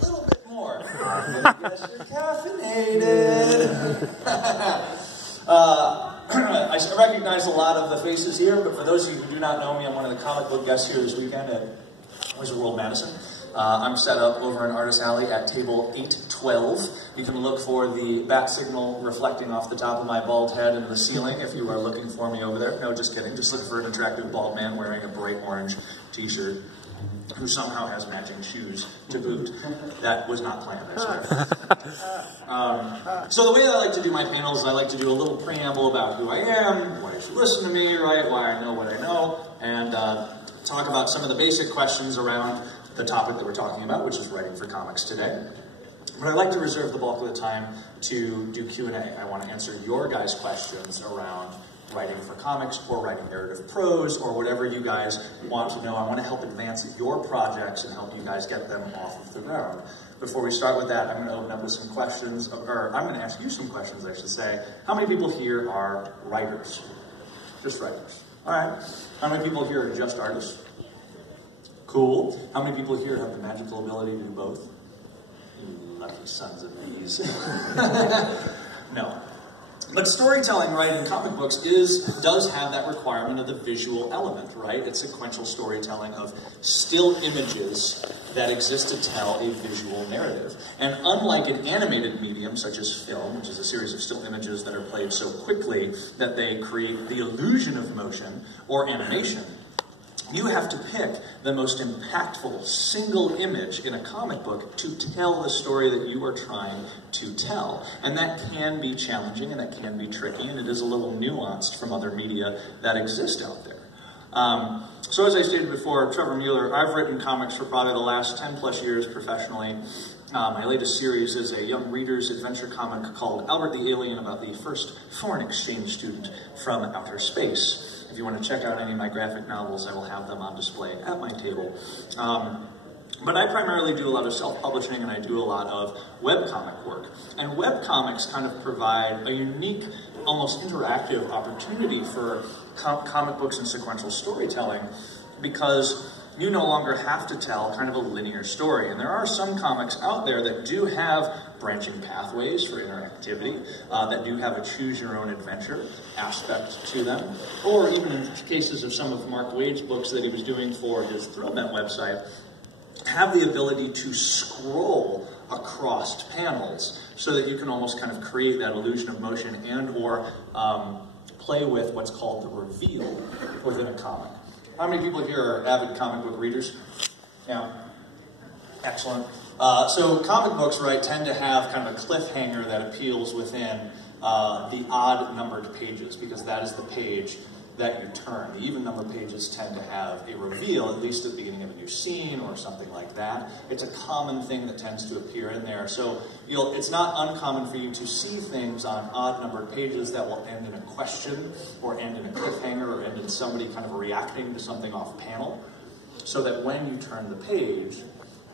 a little bit more. I guess you're caffeinated. I recognize a lot of the faces here, but for those of you who do not know me, I'm one of the comic book guests here this weekend at Wizard World Madison. I'm set up over in Artist Alley at table 812. You can look for the bat signal reflecting off the top of my bald head into the ceiling if you are looking for me over there. No, just kidding. Just looking for an attractive bald man wearing a bright orange t-shirt who somehow has matching shoes to boot. That was not planned, I swear. So the way that I like to do my panels, I like to do a little preamble about who I am, why you should listen to me, right? Why I know what I know, and talk about some of the basic questions around the topic that we're talking about, which is writing for comics today. But I like to reserve the bulk of the time to do Q&A. I want to answer your guys' questions around writing for comics or writing narrative prose or whatever you guys want to know. I want to help advance your projects and help you guys get them off of the ground. Before we start with that, I'm going to open up with some questions, or I'm going to ask you some questions, I should say. How many people here are writers? Just writers. All right. How many people here are just artists? Cool. How many people here have the magical ability to do both? You lucky sons of bees. No. But storytelling, right, in comic books does have that requirement of the visual element, right? It's sequential storytelling of still images that exist to tell a visual narrative. And unlike an animated medium, such as film, which is a series of still images that are played so quickly that they create the illusion of motion, or animation, you have to pick the most impactful single image in a comic book to tell the story that you are trying to tell. And that can be challenging, and that can be tricky, and it is a little nuanced from other media that exist out there. So as I stated before, Trevor Mueller, I've written comics for probably the last 10 plus years professionally. My latest series is a young reader's adventure comic called Albert the Alien, about the first foreign exchange student from outer space. If you want to check out any of my graphic novels, I will have them on display at my table. But I primarily do a lot of self-publishing, and I do a lot of webcomic work. And webcomics kind of provide a unique, almost interactive opportunity for comic books and sequential storytelling, because you no longer have to tell kind of a linear story. And there are some comics out there that do have branching pathways for interactivity, that do have a choose-your-own-adventure aspect to them. Or even in cases of some of Mark Wade's books that he was doing for his Throwback website, have the ability to scroll across panels so that you can almost kind of create that illusion of motion and or play with what's called the reveal within a comic. How many people here are avid comic book readers? Yeah. Excellent. So comic books, right, tend to have kind of a cliffhanger that appeals within the odd numbered pages, because that is the page that you turn. The even number pages tend to have a reveal, at least at the beginning of a new scene or something like that. It's a common thing that tends to appear in there. So it's not uncommon for you to see things on odd numbered pages that will end in a question, or end in a cliffhanger, or end in somebody kind of reacting to something off panel, so that when you turn the page,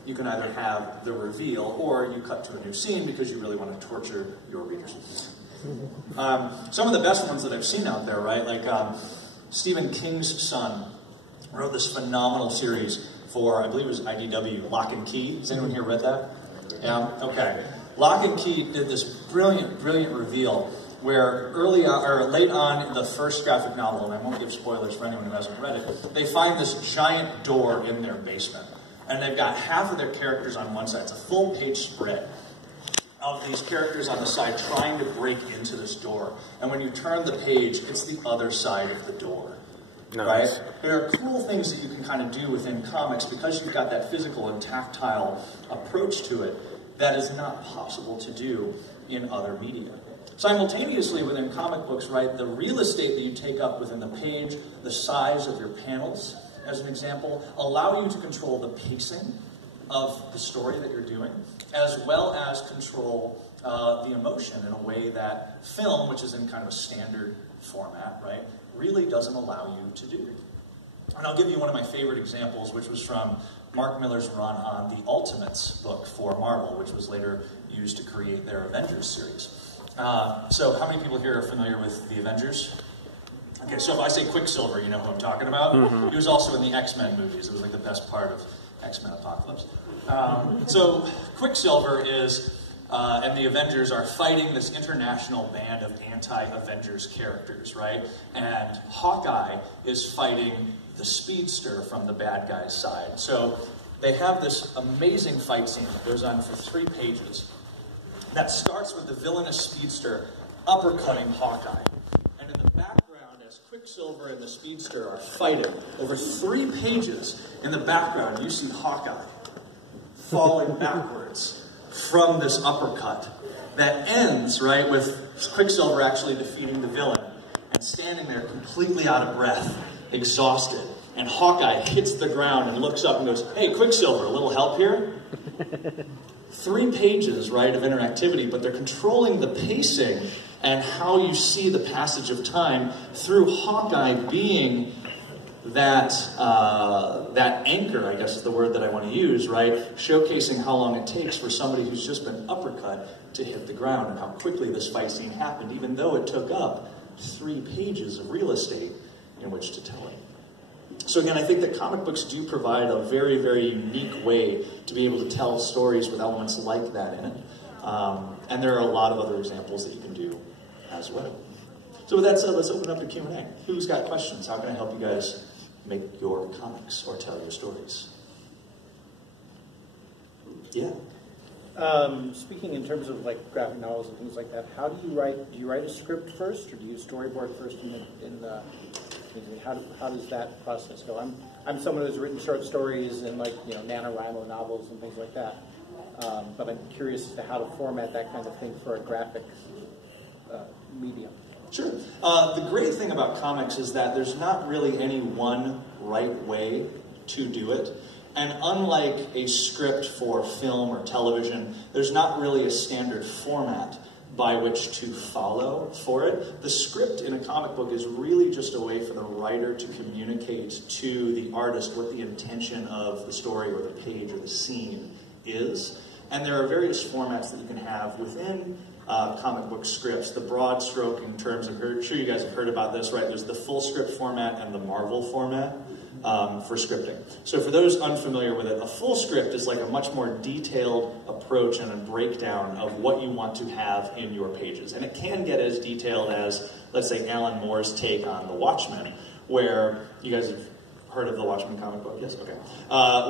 you can either have the reveal or you cut to a new scene because you really want to torture your readers. Some of the best ones that I've seen out there, right? Like Stephen King's son wrote this phenomenal series for, I believe it was IDW, Lock and Key. Has anyone here read that? Yeah? Okay. Lock and Key did this brilliant, brilliant reveal where late on in the first graphic novel, and I won't give spoilers for anyone who hasn't read it, they find this giant door in their basement. And they've got half of their characters on one side. It's a full-page spread of these characters on the side trying to break into this door. And when you turn the page, it's the other side of the door. Nice. Right? There are cool things that you can kind of do within comics because you've got that physical and tactile approach to it that is not possible to do in other media. Simultaneously within comic books, right, the real estate that you take up within the page, the size of your panels, as an example, allow you to control the pacing of the story that you're doing, as well as control the emotion in a way that film, which is in kind of a standard format, right, really doesn't allow you to do. And I'll give you one of my favorite examples, which was from Mark Miller's run on the Ultimates book for Marvel, which was later used to create their Avengers series. So how many people here are familiar with the Avengers? Okay, so if I say Quicksilver, you know who I'm talking about? Mm-hmm. He was also in the X-Men movies. It was like the best part of X-Men Apocalypse. So Quicksilver and the Avengers are fighting this international band of anti-Avengers characters, right? And Hawkeye is fighting the Speedster from the bad guy's side. So they have this amazing fight scene that goes on for 3 pages. That starts with the villainous Speedster uppercutting Hawkeye. And in the background, as Quicksilver and the Speedster are fighting, over 3 pages in the background, you see Hawkeye falling backwards from this uppercut that ends, right, with Quicksilver actually defeating the villain and standing there completely out of breath, exhausted. And Hawkeye hits the ground and looks up and goes, "Hey, Quicksilver, a little help here?" 3 pages, right, of interactivity, but they're controlling the pacing and how you see the passage of time through Hawkeye being that anchor, I guess is the word that I want to use, right? Showcasing how long it takes for somebody who's just been uppercut to hit the ground and how quickly this fight scene happened, even though it took up 3 pages of real estate in which to tell it. So again, I think that comic books do provide a very, very unique way to be able to tell stories with elements like that in it. And there are a lot of other examples that you can do as well. So with that said, let's open up to Q&A. Who's got questions? How can I help you guys make your comics or tell your stories? Yeah. Speaking in terms of like graphic novels and things like that, how do you write? Do you write a script first, or do you storyboard first? How does that process go? I'm someone who's written short stories and like NaNoWriMo novels and things like that, but I'm curious as to how to format that kind of thing for a graphic medium. Sure. The great thing about comics is that there's not really any one right way to do it. And unlike a script for film or television, there's not really a standard format by which to follow for it. The script in a comic book is really just a way for the writer to communicate to the artist what the intention of the story or the page or the scene is. And there are various formats that you can have within comic book scripts. The broad stroke in terms of, I'm sure you guys have heard about this, right? There's the full script format and the Marvel format for scripting. So for those unfamiliar with it, a full script is like a much more detailed approach and a breakdown of what you want to have in your pages. And it can get as detailed as, let's say, Alan Moore's take on The Watchmen, where you guys have heard of the Watchmen comic book? Yes? Okay.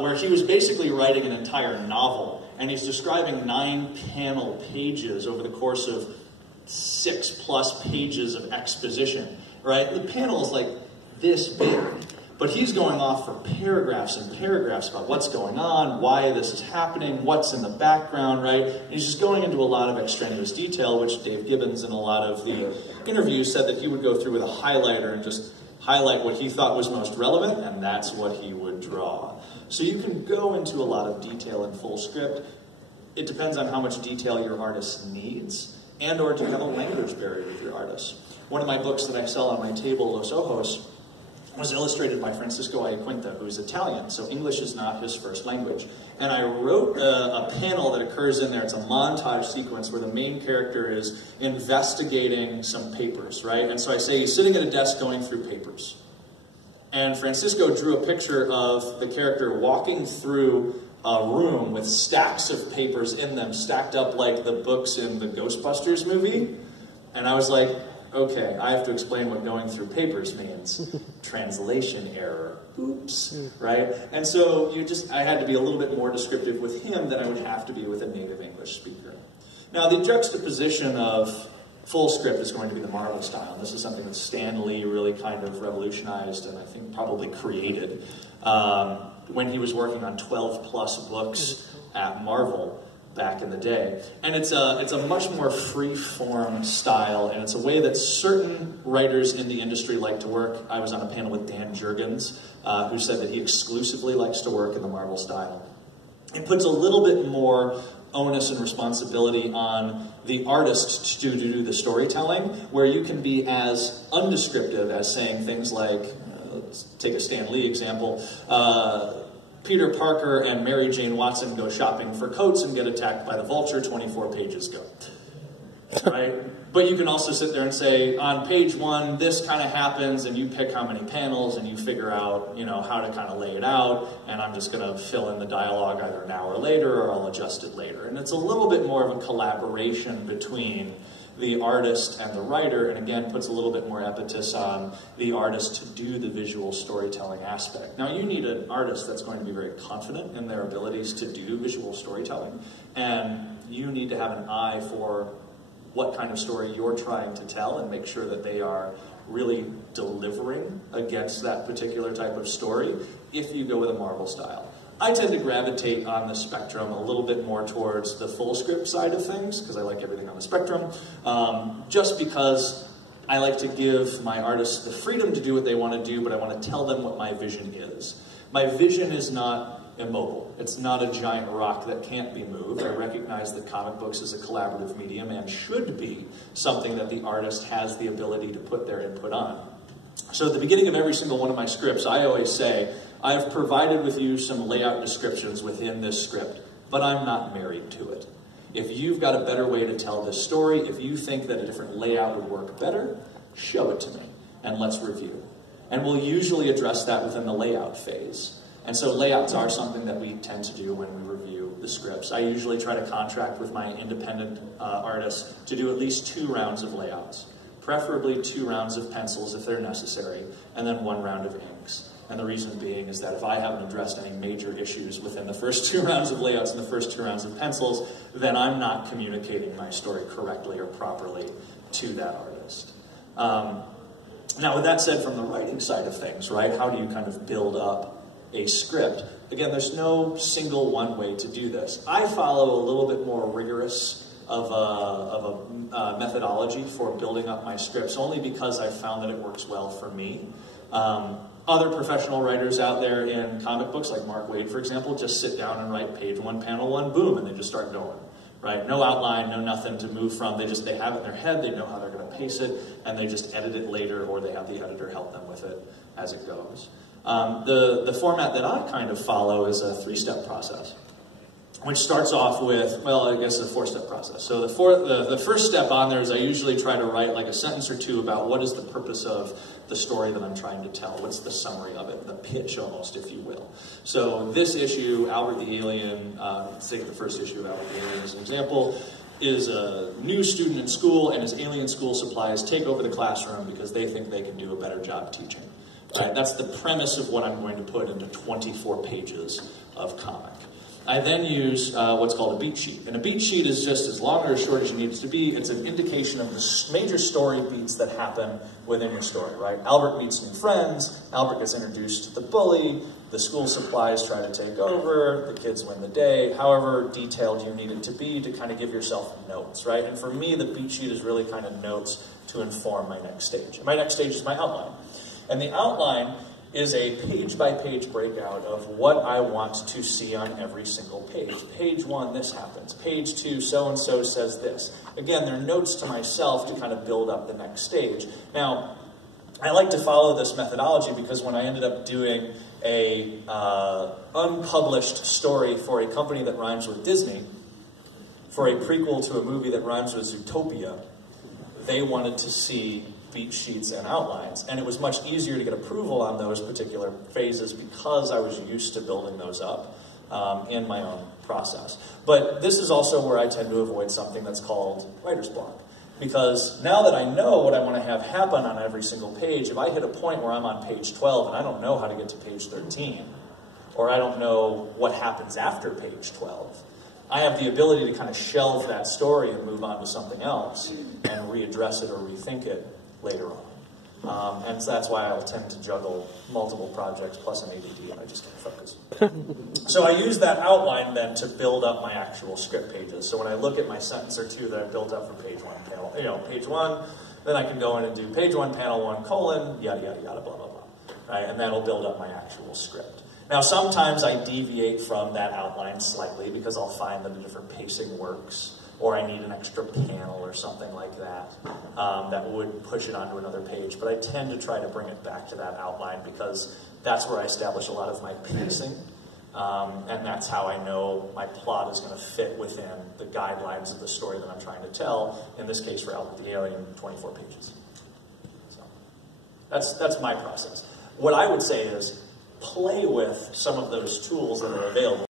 Where he was basically writing an entire novel, and he's describing 9 panel pages over the course of 6+ pages of exposition, right? The panel is like this big, but he's going off for paragraphs and paragraphs about what's going on, why this is happening, what's in the background, right? And he's just going into a lot of extraneous detail, which Dave Gibbons in a lot of the interviews said that he would go through with a highlighter and just highlight what he thought was most relevant, and that's what he would draw. So you can go into a lot of detail in full script. It depends on how much detail your artist needs, and or do you have a language barrier with your artist. One of my books that I sell on my table, Los Ojos, was illustrated by Francisco Iaquinta, who's Italian, so English is not his first language. And I wrote a panel that occurs in there. It's a montage sequence where the main character is investigating some papers, right? And so I say he's sitting at a desk going through papers. And Francisco drew a picture of the character walking through a room with stacks of papers in them, stacked up like the books in the Ghostbusters movie. And I was like, okay, I have to explain what going through papers means. Translation error. Oops. Right? And so I had to be a little bit more descriptive with him than I would have to be with a native English speaker. Now, the juxtaposition of full script is going to be the Marvel style. And this is something that Stan Lee really kind of revolutionized and I think probably created when he was working on 12+ books at Marvel back in the day. And it's a much more free-form style, and it's a way that certain writers in the industry like to work. I was on a panel with Dan Jurgens, who said that he exclusively likes to work in the Marvel style. It puts a little bit more onus and responsibility on the artist to do the storytelling, where you can be as undescriptive as saying things like, let's take a Stan Lee example, Peter Parker and Mary Jane Watson go shopping for coats and get attacked by the Vulture 24 pages ago. right? But you can also sit there and say, on page 1, this kind of happens, and you pick how many panels, and you figure out, you know, how to kind of lay it out, and I'm just going to fill in the dialogue either an hour later, or I'll adjust it later. And it's a little bit more of a collaboration between the artist and the writer, and again, puts a little bit more impetus on the artist to do the visual storytelling aspect. Now, you need an artist that's going to be very confident in their abilities to do visual storytelling, and you need to have an eye for what kind of story you're trying to tell and make sure that they are really delivering against that particular type of story if you go with a Marvel style. I tend to gravitate on the spectrum a little bit more towards the full script side of things, because I like everything on the spectrum, just because I like to give my artists the freedom to do what they want to do, but I want to tell them what my vision is. My vision is not immobile. It's not a giant rock that can't be moved. I recognize that comic books is a collaborative medium and should be something that the artist has the ability to put their input on. So at the beginning of every single one of my scripts, I always say, I have provided with you some layout descriptions within this script, but I'm not married to it. If you've got a better way to tell this story, if you think that a different layout would work better, show it to me, and let's review. And we'll usually address that within the layout phase. And so layouts are something that we tend to do when we review the scripts. I usually try to contract with my independent artists to do at least 2 rounds of layouts, preferably 2 rounds of pencils if they're necessary, and then 1 round of inks. And the reason being is that if I haven't addressed any major issues within the first 2 rounds of layouts and the first 2 rounds of pencils, then I'm not communicating my story correctly or properly to that artist. Now, with that said, from the writing side of things, right, how do you kind of build up a script? Again, there's no single one way to do this. I follow a little bit more rigorous of a methodology for building up my scripts, only because I've found that it works well for me. Other professional writers out there in comic books, like Mark Waid, for example, just sit down and write page 1, panel 1, boom, and they just start going. Right? No outline, no nothing to move from. They have it in their head, they know how they're going to pace it, and they just edit it later, or they have the editor help them with it as it goes. The format that I kind of follow is a 3-step process, which starts off with, well, I guess a 4-step process. So the first step on there is I usually try to write like a sentence or 2 about what is the purpose of the story that I'm trying to tell. What's the summary of it, the pitch almost, if you will. So this issue, Albert the Alien, let's take the first issue of Albert the Alien as an example, is a new student in school, and his alien school supplies take over the classroom because they think they can do a better job teaching. Right? That's the premise of what I'm going to put into 24 pages of comic. I then use what's called a beat sheet. And a beat sheet is just as long or as short as you need it to be. It's an indication of the major story beats that happen within your story, right? Albert meets new friends, Albert gets introduced to the bully, the school supplies try to take over, the kids win the day, however detailed you need it to be to kind of give yourself notes, right? And for me, the beat sheet is really kind of notes to inform my next stage. My next stage is my outline. And the outline is a page-by-page breakout of what I want to see on every single page. Page 1, this happens. Page 2, so-and-so says this. Again, they're notes to myself to kind of build up the next stage. Now, I like to follow this methodology because when I ended up doing a unpublished story for a company that rhymes with Disney, for a prequel to a movie that rhymes with Zootopia, they wanted to see beat sheets and outlines, and it was much easier to get approval on those particular phases because I was used to building those up in my own process. But this is also where I tend to avoid something that's called writer's block, because now that I know what I want to have happen on every single page, if I hit a point where I'm on page 12 and I don't know how to get to page 13, or I don't know what happens after page 12, I have the ability to kind of shelve that story and move on to something else and readdress it or rethink it later on. And so that's why I'll tend to juggle multiple projects plus an ADD, and I just can't focus. So I use that outline then to build up my actual script pages. So when I look at my sentence or 2 that I've built up for page 1, panel, page 1, then I can go in and do page 1, panel 1, colon, yada, yada, yada, blah, blah, blah. Right? And that'll build up my actual script. Now, sometimes I deviate from that outline slightly because I'll find that a different pacing works, or I need an extra panel or something like that, that would push it onto another page. But I tend to try to bring it back to that outline because that's where I establish a lot of my pacing And that's how I know my plot is going to fit within the guidelines of the story that I'm trying to tell, in this case for Albert the Alien, 24 pages. So that's my process. What I would say is play with some of those tools that are available.